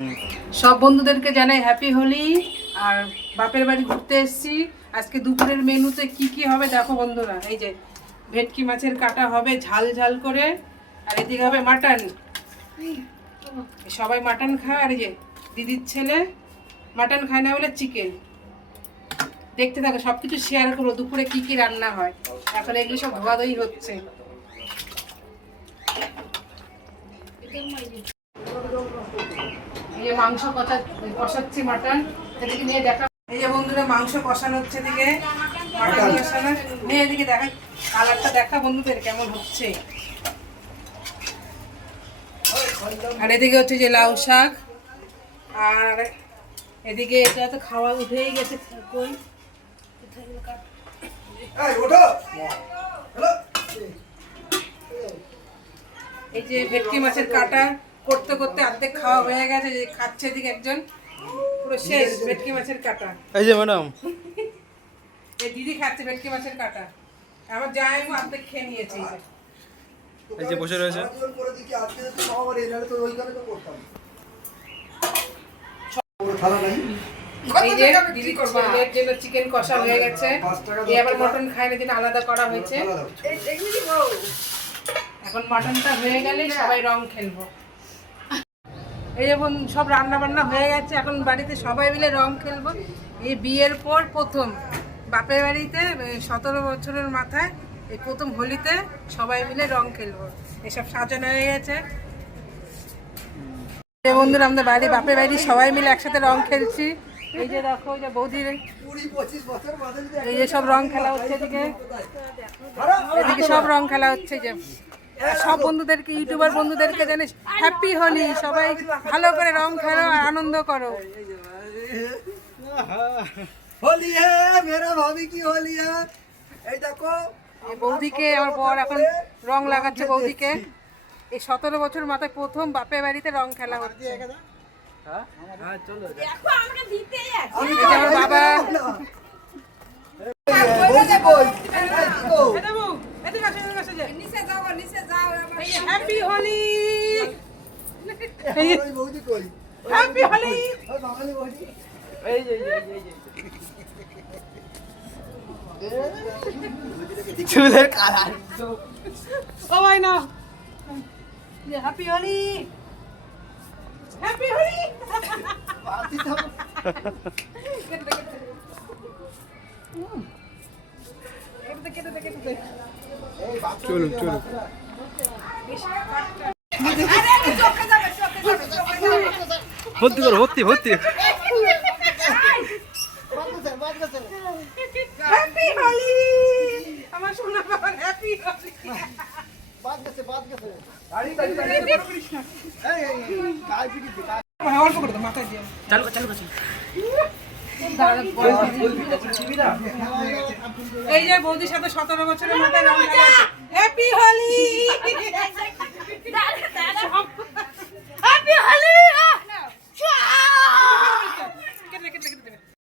সব বন্ধুদেরকে জানাই হ্যাপি হোলি। আর বাপের বাড়ি ঘুরতে এসেছি। আজকে দুপুরের মেনুতে কি কি হবে দেখো বন্ধুরা। এই যে ভেটকি মাছের কাটা হবে ঝাল ঝাল করে, আর এদিকে হবে মাটন। সবাই মাটন খায়, আর এই যে দিদির ছেলে মাটন খায় না বলে চিকেন। দেখতে থাকো, সব কিছু শেয়ার করো দুপুরে কি কি রান্না হয়। এখন এগুলো সব ধোয়াধুয়ি হচ্ছে। এই যে মাংস কষাচ্ছি মাটন, এদিকে নিয়ে দেখা। এই যে বন্ধুরা মাংস কষানো হচ্ছে, এদিকে মাটন কষানো নিয়ে এদিকে দেখা। কালারটা দেখা বন্ধুদের কেমন হচ্ছে। আর এদিকে হচ্ছে যে লাউ শাক, আর এদিকে এটা তো খাওয়া উঠেই গেছে। কই এই যে ভেটকি মাছের কাটা করতে করতে অর্ধেক খাওয়া হয়ে গেছে। যে খাচ্ছে এদিকে একজন, পুরো শেষ ভেটকি মাছের কাটা। এই যে ম্যাডাম, এই দিদি খাচ্ছে ভেটকি মাছের কাটা। আমার জামাই অর্ধেক খেয়ে নিয়েছে। এই যে বসে রয়েছে। এই যে দিদি ছেলের জন্য চিকেন কষা হয়ে গেছে। এই আবার মটন খায় না, জন্য আলাদা করা হয়েছে। এখন মটনটা হয়ে গেলে সবাই রং খেলবো। এই যেমন সব রান্না বান্না হয়ে গেছে, এখন বাড়িতে সবাই মিলে রং খেলবো। এই বিয়ের পর প্রথম বাপের বাড়িতে 17 বছরের মাথায় এই প্রথম হোলিতে সবাই মিলে রং খেলবো। এসব সাজানো হয়ে গেছে। বন্ধুরা আমাদের বাড়ি বাপের বাড়ি সবাই মিলে একসাথে রং খেলছি। এই যে দেখো, এই যে বৌদির এই যে সব রং খেলা হচ্ছে। এদিকে সব রং খেলা হচ্ছে। যে সব বন্ধুদেরকে, ইউটিউবার বন্ধুদেরকে জানিস হ্যাপি হোলি। সবাই ভালো করে রং খেলো আর আনন্দ করো। होली है मेरा भाभी की होली है। এই দেখো বৌদিকে আমার বর এখন রং লাগাচ্ছে বৌদিকে। এই 17 বছর মাথায় প্রথম বাপের বাড়িতে রং খেলা হচ্ছে। আমার বাবা হ্যাপি হোলি, হ্যাপি হোলি। চুলের কালার ও ভাই না, হ্যাপি হোলি, হ্যাপি হোলি। চলুন চলুন। ভর্তি করো, ভর্তি ভর্তি। হ্যাপি হোলি আমার সোনা বাবা, হ্যাপি হোলি। অল্প করে দাও মাথায় দিয়ে। চালু চালু চালু। এই যে বৌদির সাথে 17 বছরের মাথায় রং খেলা হচ্ছে। হ্যাপি হোলি।